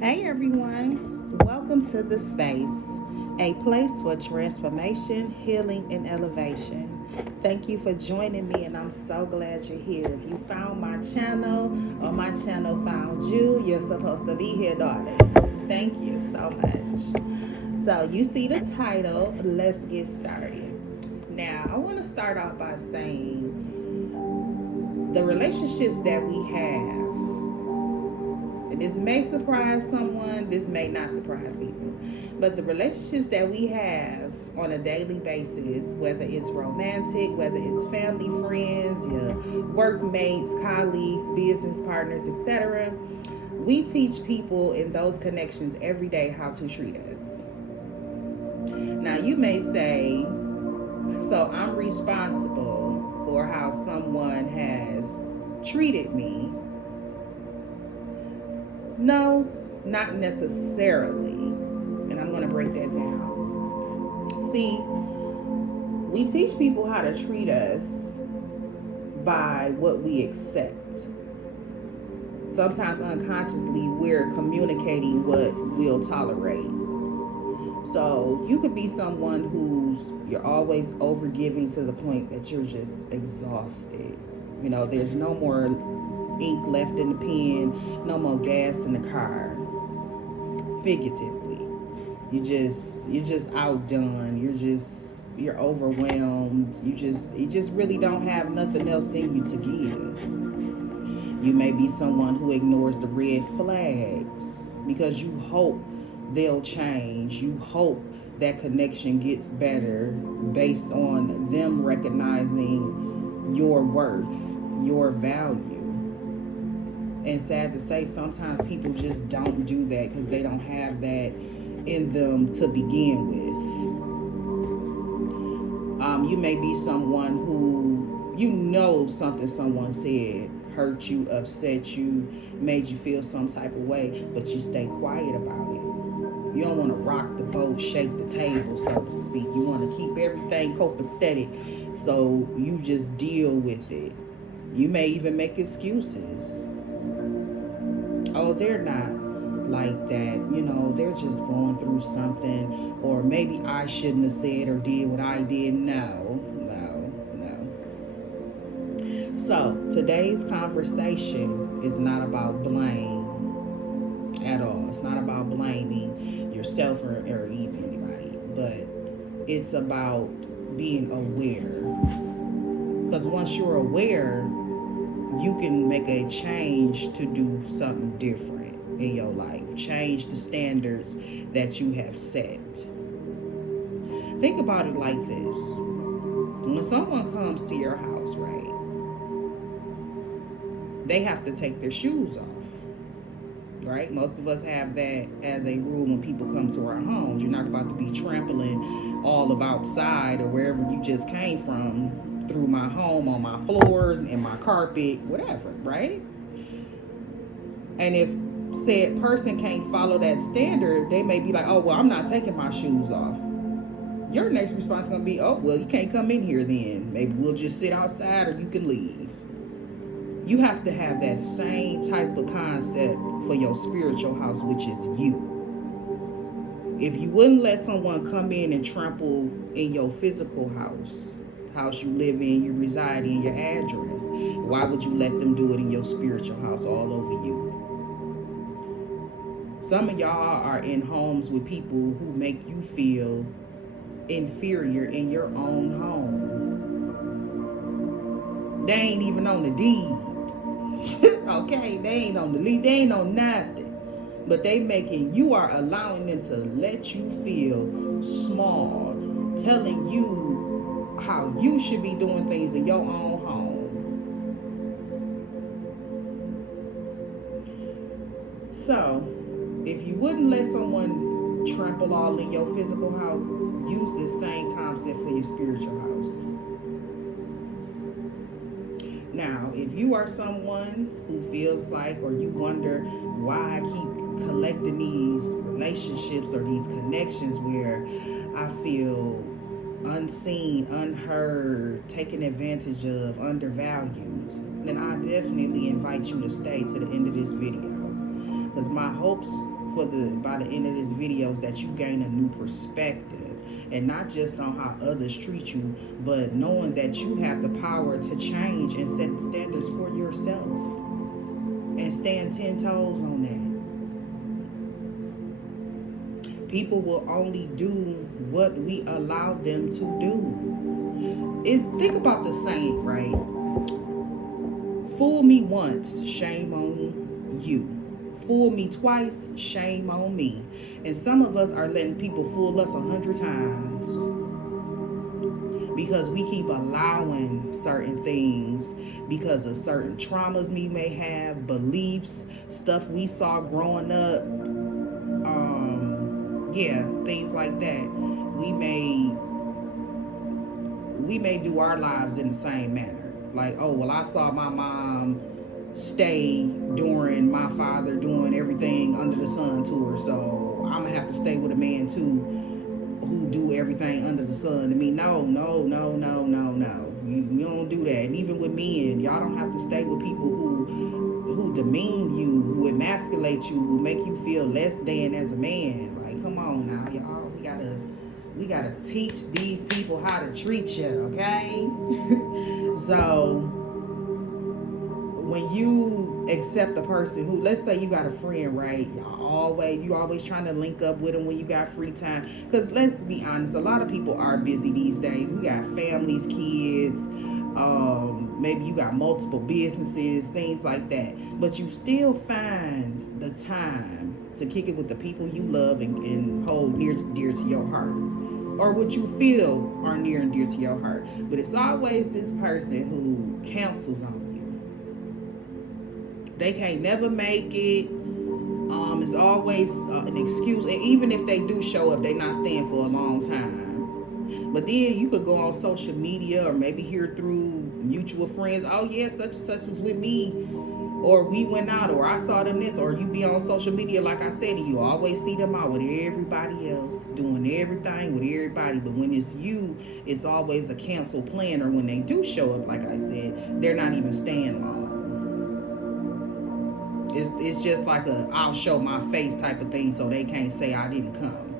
Hey everyone, welcome to the space, a place for transformation, healing, and elevation. Thank you for joining me, and I'm so glad you're here. If you found my channel or my channel found you, you're supposed to be here, darling. Thank you so much. So, you see the title, let's get started. Now, I want to start off by saying the relationships that we have, this may surprise someone, this may not surprise people. But the relationships that we have on a daily basis, whether it's romantic, whether it's family, friends, your workmates, colleagues, business partners, etc., we teach people in those connections every day how to treat us. Now, you may say, so I'm responsible for how someone has treated me. No, not necessarily. And I'm going to break that down. See, we teach people how to treat us by what we accept. Sometimes unconsciously, we're communicating what we'll tolerate. So you could be someone you're always overgiving to the point that you're just exhausted. There's no more ink left in the pen, no more gas in the car. Figuratively, you're just outdone. You're overwhelmed. You just really don't have nothing else in you to give. You may be someone who ignores the red flags because you hope they'll change. You hope that connection gets better based on them recognizing your worth, your value. And sad to say, sometimes people just don't do that because they don't have that in them to begin with. You may be someone who something someone said hurt you, upset you, made you feel some type of way, but you stay quiet about it. You don't want to rock the boat, shake the table, so to speak. You want to keep everything copacetic, so you just deal with it. You may even make excuses. Oh, they're not like that. They're just going through something. Or maybe I shouldn't have said or did what I did. No, no, no. So, today's conversation is not about blame at all. It's not about blaming yourself or even anybody. But it's about being aware. Because once you're aware, you can make a change to do something different in your life. Change the standards that you have set. Think about it like this. When someone comes to your house, right, they have to take their shoes off. Right? Most of us have that as a rule when people come to our homes. You're not about to be trampling all of outside or wherever you just came from through my home, on my floors and my carpet, whatever, right? And if said person can't follow that standard, they may be like, oh, well, I'm not taking my shoes off. Your next response is going to be, oh, well, you can't come in here then. Maybe we'll just sit outside or you can leave. You have to have that same type of concept for your spiritual house, which is you. If you wouldn't let someone come in and trample in your physical house you live in, you reside in, your address, why would you let them do it in your spiritual house all over you? Some of y'all are in homes with people who make you feel inferior in your own home. They ain't even on the deed. Okay, they ain't on the lead, they ain't on nothing. But you are allowing them to let you feel small, telling you how you should be doing things in your own home. So, if you wouldn't let someone trample all in your physical house, use this same concept for your spiritual house. Now, if you are someone who feels like, or you wonder why I keep collecting these relationships or these connections where I feel unseen, unheard, taken advantage of, undervalued, then I definitely invite you to stay to the end of this video. Because my hopes by the end of this video is that you gain a new perspective, and not just on how others treat you, but knowing that you have the power to change and set the standards for yourself, and stand 10 toes on that. People will only do what we allow them to do. Think about the saying, right? Fool me once, shame on you. Fool me twice, shame on me. And some of us are letting people fool us 100 times because we keep allowing certain things because of certain traumas we may have, beliefs, stuff we saw growing up, things like that. We may do our lives in the same manner. Like, oh, well, I saw my mom stay during my father doing everything under the sun to her, so I'm gonna have to stay with a man too who do everything under the sun to me. No. You don't do that. And even with men, y'all don't have to stay with people who demean you, who emasculate you, who make you feel less than as a man. Like, come on now, y'all. We gotta teach these people how to treat you, okay? So when you accept a person who, let's say you got a friend, right? You always trying to link up with them when you got free time. Because let's be honest, a lot of people are busy these days. We got families, kids, maybe you got multiple businesses, things like that. But you still find the time to kick it with the people you love and hold near dear to your heart, or what you feel are near and dear to your heart. But it's always this person who counsels on you. They can't never make it. It's always an excuse. And even if they do show up, they not staying for a long time. But then you could go on social media or maybe hear through mutual friends, oh yeah, such and such was with me, or we went out, or I saw them this, or you be on social media, like I said, and you always see them out with everybody else, doing everything with everybody. But when it's you, it's always a canceled plan, or when they do show up, like I said, they're not even staying long. It's just like a I'll show my face type of thing so they can't say I didn't come.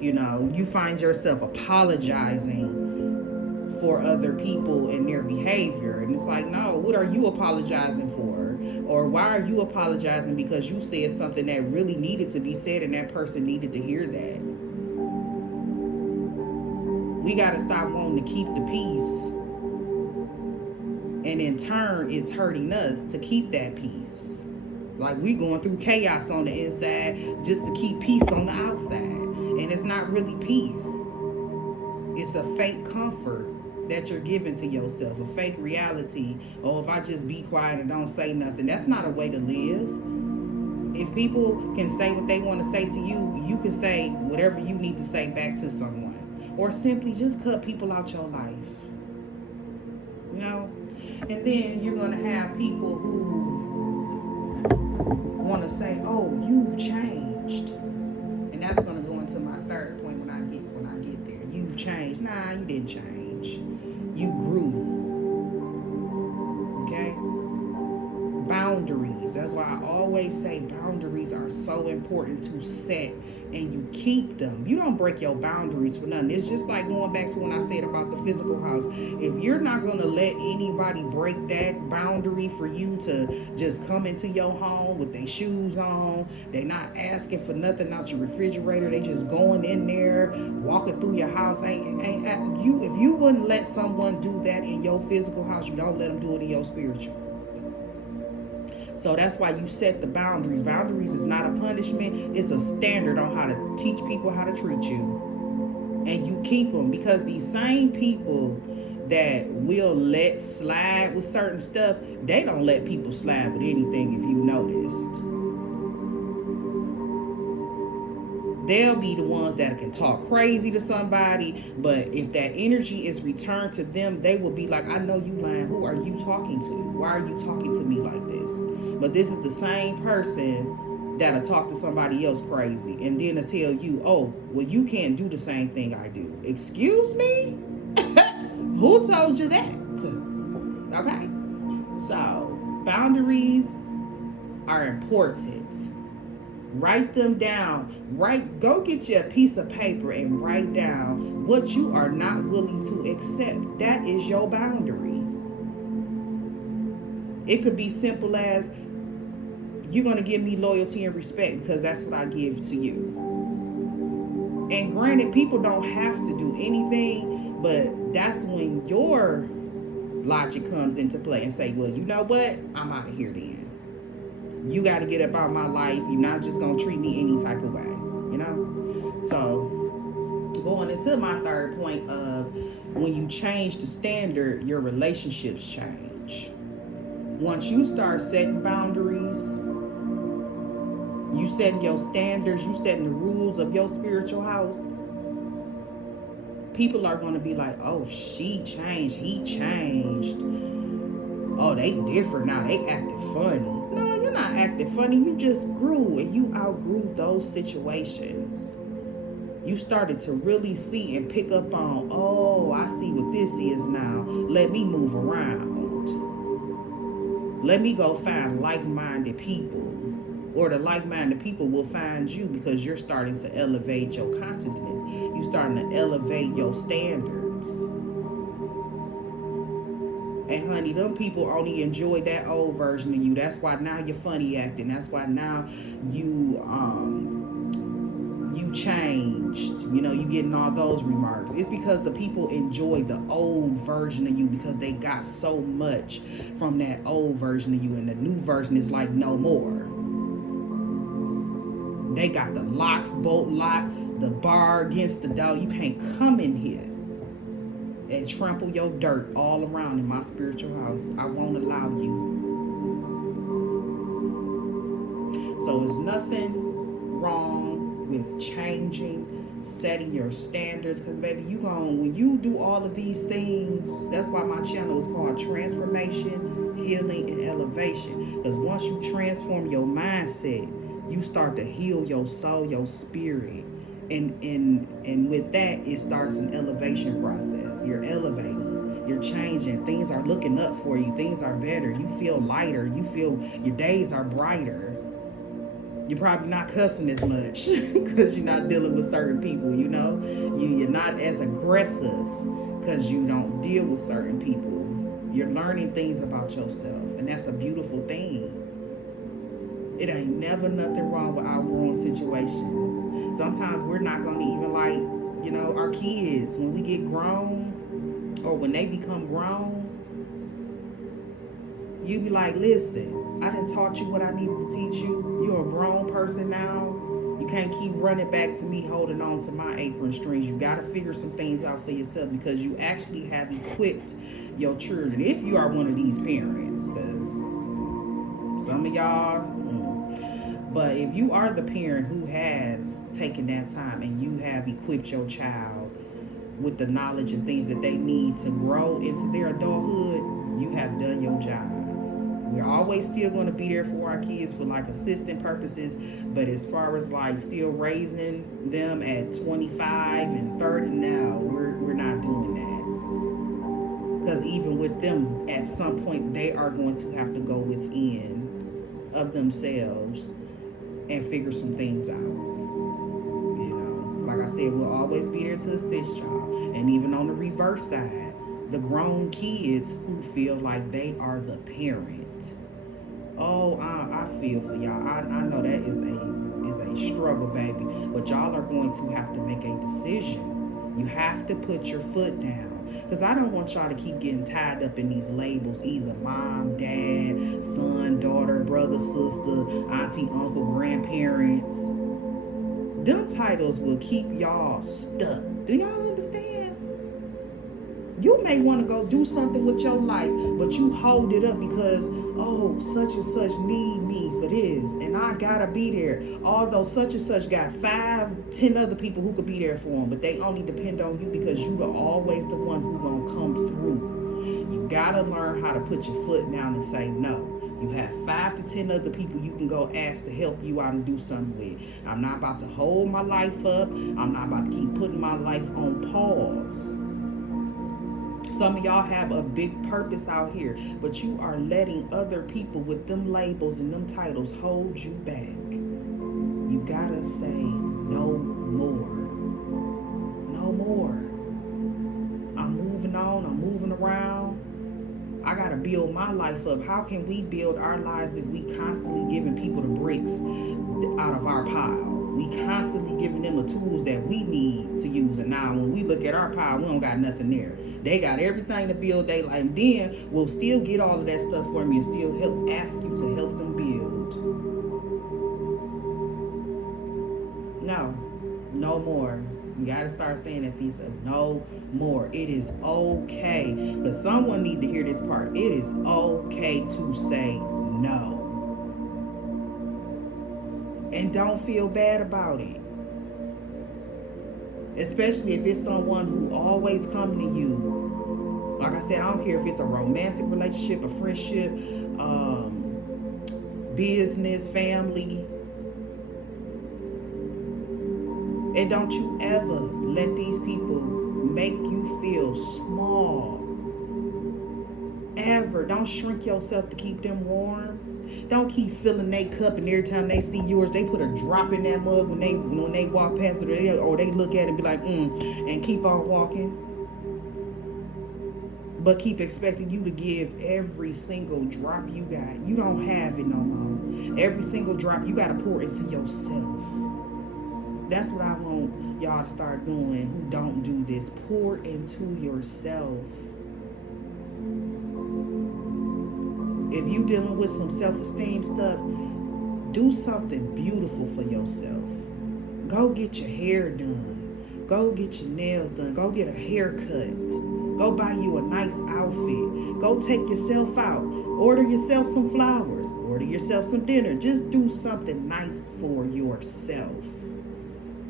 You find yourself apologizing for other people and their behavior. And it's like, no, what are you apologizing for? Or why are you apologizing because you said something that really needed to be said and that person needed to hear that? We got to stop wanting to keep the peace. And in turn, it's hurting us to keep that peace. Like we going through chaos on the inside just to keep peace on the outside. And it's not really peace. It's a fake comfort that you're giving to yourself, a fake reality. Oh, if I just be quiet and don't say nothing, that's not a way to live. If people can say what they want to say to you, you can say whatever you need to say back to someone. Or simply just cut people out your life. And then you're going to have people who want to say, oh, you've changed. And that's going to go into my third point when I get there. You've changed. Nah, you didn't change. You grew. Okay? Boundaries. That's why I always say boundaries are so important to set, and you keep them. You don't break your boundaries for nothing. It's just like going back to when I said about the physical house. If you're not going to let anybody break that boundary for you to just come into your home with their shoes on, they're not asking for nothing out your refrigerator, they just going in there, walking through your house. If you wouldn't let someone do that in your physical house, you don't let them do it in your spiritual. So that's why you set the boundaries. Boundaries is not a punishment. It's a standard on how to teach people how to treat you. And you keep them, because these same people that will let slide with certain stuff, they don't let people slide with anything, if you noticed. They'll be the ones that can talk crazy to somebody, but if that energy is returned to them, they will be like, I know you lying. Who are you talking to? Why are you talking to me like this? But this is the same person that'll talk to somebody else crazy and then to tell you, oh, well, you can't do the same thing I do. Excuse me? Who told you that? Okay? So, boundaries are important. Write them down. Go get you a piece of paper and write down what you are not willing to accept. That is your boundary. It could be simple as, you're going to give me loyalty and respect because that's what I give to you. And granted, people don't have to do anything, but that's when your logic comes into play and say, well, you know what? I'm out of here then. You got to get up out of my life. You're not just going to treat me any type of way, you know? So going into my third point of, when you change the standard, your relationships change. Once you start setting boundaries, you setting your standards, you setting the rules of your spiritual house, people are going to be like, oh, she changed, he changed. Oh, they different now, they acting funny. No, you're not acting funny. You just grew and you outgrew those situations. You started to really see and pick up on, oh, I see what this is now. Let me move around. Let me go find like-minded people. Or the like-minded people will find you because you're starting to elevate your consciousness. You're starting to elevate your standards. And honey, them people only enjoy that old version of you. That's why now you're funny acting. That's why now you changed. You know, you getting all those remarks. It's because the people enjoy the old version of you because they got so much from that old version of you, and the new version is like no more. They got the locks, bolt lock, the bar against the door. You can't come in here and trample your dirt all around in my spiritual house. I won't allow you. So it's nothing wrong with changing, setting your standards, because baby, when you do all of these things, that's why my channel is called Transformation, Healing, and Elevation. Because once you transform your mindset, you start to heal your soul, your spirit. And with that, it starts an elevation process. You're elevating, you're changing, things are looking up for you, things are better, you feel lighter, you feel your days are brighter. You're probably not cussing as much because you're not dealing with certain people, you know? You're not as aggressive because you don't deal with certain people. You're learning things about yourself, and that's a beautiful thing. It ain't never nothing wrong with outgrowing situations. Sometimes we're not going to even like, you know, our kids, when we get grown or when they become grown, you be like, listen, I done taught you what I needed to teach you. You're a grown person now. You can't keep running back to me holding on to my apron strings. You got to figure some things out for yourself, because you actually have equipped your children. If you are one of these parents, because some of y'all, but if you are the parent who has taken that time and you have equipped your child with the knowledge and things that they need to grow into their adulthood, you have done your job. We're always still going to be there for our kids for like assistant purposes, but as far as like still raising them at 25 and 30, now we're not doing that. Because even with them, at some point, they are going to have to go within of themselves and figure some things out. You know, like I said, we'll always be there to assist y'all. And even on the reverse side, the grown kids who feel like they are the parent. Oh, I feel for y'all. I know that is a struggle, baby. But y'all are going to have to make a decision. You have to put your foot down. Because I don't want y'all to keep getting tied up in these labels, either mom, dad, son, daughter, brother, sister, auntie, uncle, grandparents. Them titles will keep y'all stuck. Do y'all understand? You may want to go do something with your life, but you hold it up because, oh, such and such need me for this, and I gotta be there. Although such and such got 5-10 other people who could be there for them, but they only depend on you because you are always the one who's gonna come through. You gotta learn how to put your foot down and say no. You have 5 to 10 other people you can go ask to help you out and do something with. I'm not about to hold my life up. I'm not about to keep putting my life on pause. Some of y'all have a big purpose out here, but you are letting other people with them labels and them titles hold you back. You gotta say no more. No more. I'm moving on. I'm moving around. I gotta build my life up. How can we build our lives if we constantly giving people the bricks out of our pile? We constantly giving them the tools that we need to use. And now when we look at our pile, we don't got nothing there. They got everything to build their life. And then we'll still get all of that stuff for me and still ask you to help them build. No. No more. You gotta start saying that to yourself. No more. It is okay. But someone need to hear this part. It is okay to say no. And don't feel bad about it. Especially if it's someone who always come to you. Like I said, I don't care if it's a romantic relationship, a friendship, business, family. And don't you ever let these people make you feel small. Ever. Don't shrink yourself to keep them warm. Don't keep filling their cup, and every time they see yours, they put a drop in that mug when they walk past it, or they look at it and be like, and keep on walking. But keep expecting you to give every single drop you got. You don't have it no more. Every single drop you got to pour into yourself. That's what I want y'all to start doing who don't do this. Pour into yourself. If you dealing with some self-esteem stuff, do something beautiful for yourself. Go get your hair done. Go get your nails done. Go get a haircut. Go buy you a nice outfit. Go take yourself out. Order yourself some flowers. Order yourself some dinner. Just do something nice for yourself.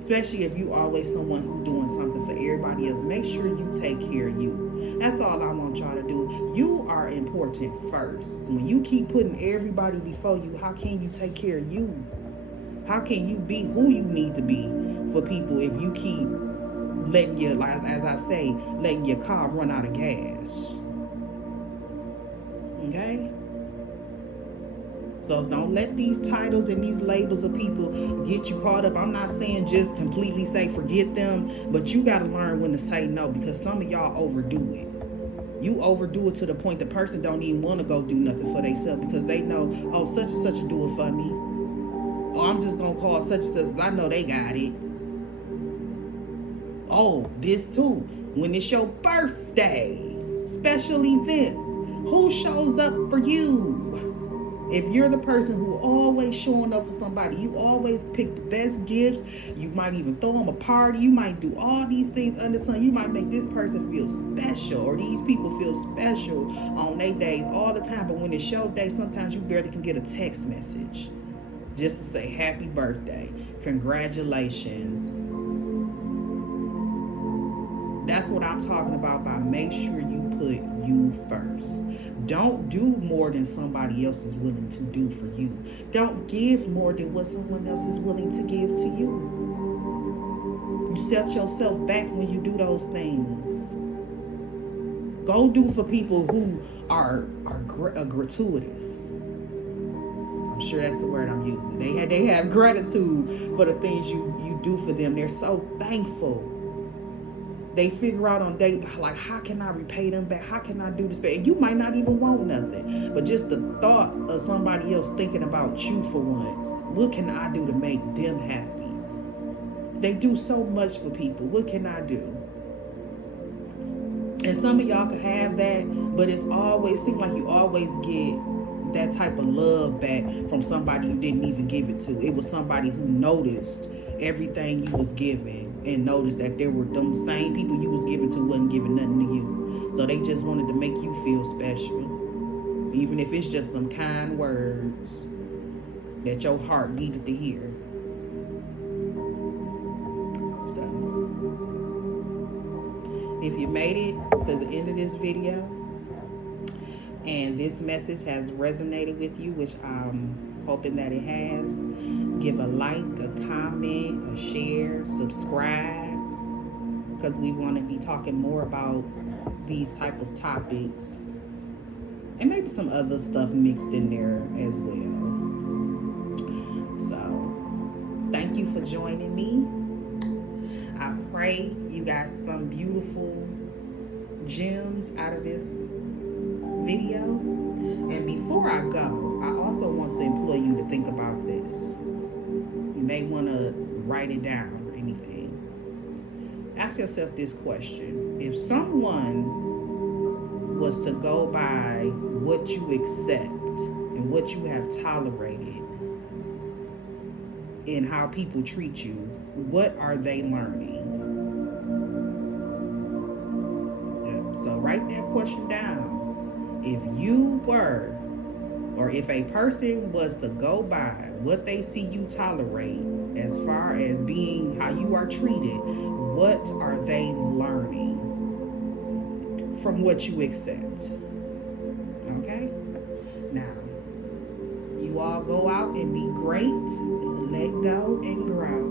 Especially if you always someone who's doing something for everybody else. Make sure you take care of you. That's all I want y'all to do. You are important first. When you keep putting everybody before you, how can you take care of you? How can you be who you need to be for people if you keep letting your, as I say, letting your car run out of gas? Okay? So don't let these titles and these labels of people get you caught up. I'm not saying just completely say forget them, but you got to learn when to say no, because some of y'all overdo it. You overdo it to the point the person don't even want to go do nothing for themselves because they know, oh, such and such will do it for me. Oh, I'm just going to call such and such. I know they got it. Oh, this too. When it's your birthday, special events, who shows up for you? If you're the person who always showing up for somebody, you always pick the best gifts, you might even throw them a party, you might do all these things under the sun, you might make this person feel special, or these people feel special on their days all the time, but when it's your day, sometimes you barely can get a text message just to say happy birthday, congratulations. That's what I'm talking about by make sure you put you first. Don't do more than somebody else is willing to do for you. Don't give more than what someone else is willing to give to you. You set yourself back when you do those things. Go do for people who are gratuitous. I'm sure that's the word I'm using. They have gratitude for the things you do for them. They're so thankful. They figure out on day, like, how can I repay them back? How can I do this back? And you might not even want nothing. But just the thought of somebody else thinking about you for once. What can I do to make them happy? They do so much for people. What can I do? And some of y'all can have that, but it's always, seems like you always get that type of love back from somebody you didn't even give it to. It was somebody who noticed everything you was giving and noticed that there were them same people you was giving to wasn't giving nothing to you. So they just wanted to make you feel special. Even if it's just some kind words that your heart needed to hear. So, if you made it to the end of this video and this message has resonated with you, which I'm hoping that it has, give a like, a comment, a share, subscribe, because we want to be talking more about these type of topics and maybe some other stuff mixed in there as well. So, thank joining me. I pray you got some beautiful gems out of this video. And before I go, I also want to implore you to think about this. You may want to write it down or anything. Ask yourself this question. If someone was to go by what you accept and what you have tolerated in how people treat you, what are they learning? So write that question down. If you were, or if a person was to go by what they see you tolerate as far as being how you are treated, what are they learning from what you accept? Okay? Now, you all go out and be great, let go and grow.